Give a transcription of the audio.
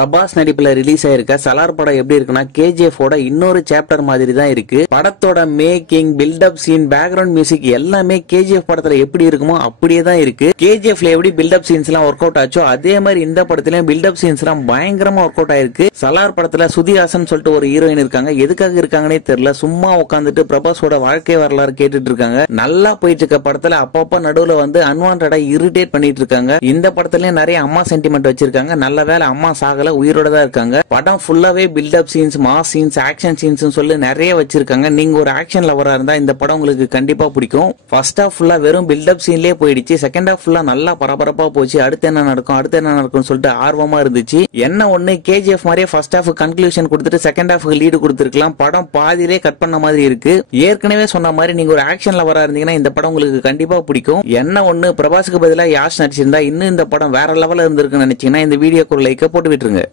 பிரபாஸ் நடிப்புல ரிலீஸ் ஆயிருக்க சலார் படம் எப்படி இருக்குன்னா கேஜிஎஃப் ஓட இன்னொரு சாப்டர் மாதிரி தான் இருக்கு. படத்தோட making, buildup scene, background music எல்லாமே கேஜிஎஃப் படத்துல எப்படி இருக்குமோ அப்படியே தான் இருக்கு. கேஜிஎஃப்ல எப்படி பில்டப் சீன்ஸ் எல்லாம் ஒர்க் அவுட் ஆச்சோ அதே மாதிரி இந்த படத்திலயும் பில்டப் சீன்ஸ் எல்லாம் பயங்கரமா ஒர்க் அவுட் ஆயிருக்கு. சலார் படத்துல சுதிஹாசன் சொல்லிட்டு ஒரு ஹீரோயின் இருக்காங்க. எதுக்காக இருக்காங்கன்னே தெரியல. சும்மா உட்காந்துட்டு பிரபாஸோட வாழ்க்கை வரலாறு கேட்டுட்டு இருக்காங்க. நல்லா போயிட்டு இருக்க படத்துல அப்பப்ப நடுவுல வந்து அன்வான்டா இரிட்டேட் பண்ணிட்டு இருக்காங்க. இந்த படத்துலயும் நிறைய அம்மா சென்டிமெண்ட் வச்சிருக்காங்க. நல்ல வேலை அம்மா சாகல, உயிரோட தான் இருக்காங்க. படம் ஃபுல்லாவே buildup scenes, mass scenes, action scenes சொல்லி நிறைய வச்சிருக்காங்க. நீங்க ஒரு ஆக்ஷன் லவரா இருந்தா இந்த படம் உங்களுக்கு கண்டிப்பா பிடிக்கும். ஃபர்ஸ்ட் ஹாஃப் ஃபுல்லா வெறும் பில்டப் சீன்லயே போயிடுச்சு. செகண்ட் ஹாஃப் ஃபுல்லா நல்லா பரபரப்பா போச்சு. அடுத்து என்ன நடக்கும் சொல்லிட்டு ஆர்வமா இருந்துச்சு. என்ன ஒண்ணு கேஜிஎஃப் மாதிரியே ஃபர்ஸ்ட் ஹாஃப் கன்க்ளூஷன் கொடுத்துட்டு செகண்ட் ஹாஃப் லீடு கொடுத்திருக்கலாம். படம் பாதியிலே கட் பண்ண மாதிரி இருக்கு. ஏற்கனவே சொன்ன மாதிரி நீங்க ஒரு ஆக்ஷன் லவரா இருந்தீங்கன்னா இந்த படம் உங்களுக்கு கண்டிப்பா பிடிக்கும். என்ன ஒண்ணு பிரபாஸுக்கு பதிலா யாஷ் நடிச்சிருந்தா இன்னும் இந்த படம் வேற லெவல்ல இருந்திருக்குன்னு நினைச்சீங்கன்னா இந்த வீடியோக்கு ஒரு லைக் போட்டு விட்டுருங்க.